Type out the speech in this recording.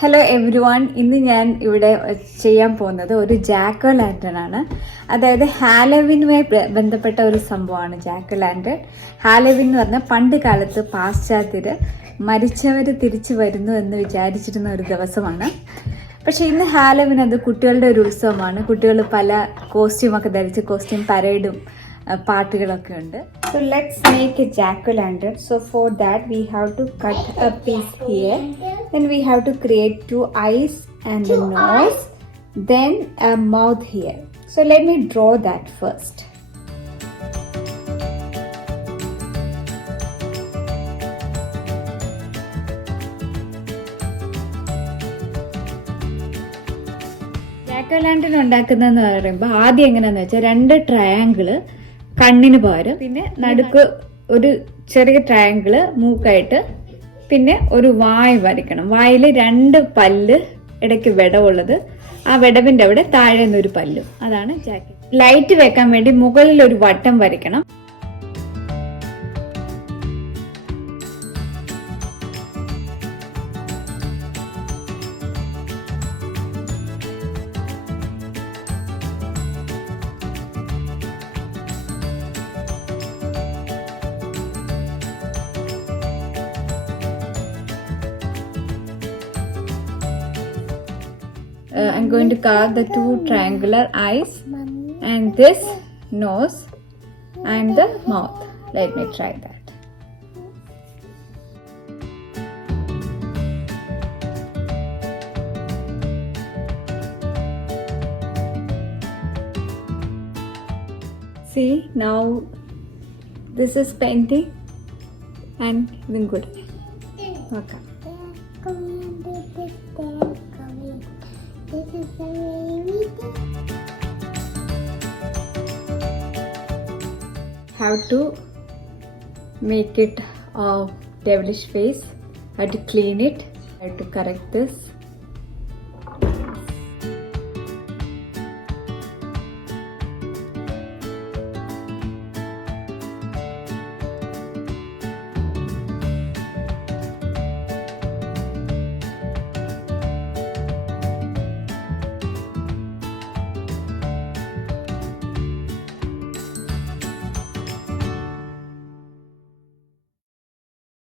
Hello every one. ഇന്ന് ഞാൻ ഇവിടെ ചെയ്യാൻ പോകുന്നത് ഒരു ജാക്ക്-o-lantern ആണ്. അതായത് ഹാലോവീനുമായി ബന്ധപ്പെട്ട ഒരു സംഭവമാണ് ജാക്ക്-o-lantern. ഹാലോവീൻ എന്ന് പറഞ്ഞാൽ പണ്ട് കാലത്ത് പാശ്ചാത്യര് മരിച്ചവർ തിരിച്ചു വരുന്നു എന്ന് വിചാരിച്ചിരുന്ന ഒരു ദിവസമാണ്. പക്ഷെ ഇന്ന് ഹാലോവീൻ അത് കുട്ടികളുടെ ഒരു ഉത്സവമാണ്. കുട്ടികൾ പല കോസ്റ്റ്യൂമൊക്കെ ധരിച്ച് കോസ്റ്റ്യൂം പരേഡും പാട്ടുകളൊക്കെ ഉണ്ട്. So let's make a jack-o'-lantern. So for that we have to cut a piece here. Then we have to create two eyes and a nose. Then a mouth here. So let me draw that first. ജാക്ക്-o'-lantern ഉണ്ടാക്കുന്നതെന്ന് പറയുമ്പോൾ ആദ്യം എങ്ങനെയാന്ന് വെച്ചാൽ രണ്ട് ട്രയാങ്കിള് കണ്ണിന് പകരം, പിന്നെ നടുക്ക് ഒരു ചെറിയ ട്രയാങ്കിള് മൂക്കായിട്ട്, പിന്നെ ഒരു വായ വരയ്ക്കണം. വായിൽ രണ്ട് പല്ല്, ഇടയ്ക്ക് വിടവുള്ളത്, ആ വിടവിന്റെ അവിടെ താഴെ നിന്നൊരു പല്ലും. അതാണ് ജാക്ക്. ലൈറ്റ് വെക്കാൻ വേണ്ടി മുകളിൽ ഒരു വട്ടം വരയ്ക്കണം. I'm going to carve the two triangular eyes and this nose and the mouth. Let me try that. See, now this is painting and doing good. Okay. How to make it a devilish face. How to clean it. How to correct this.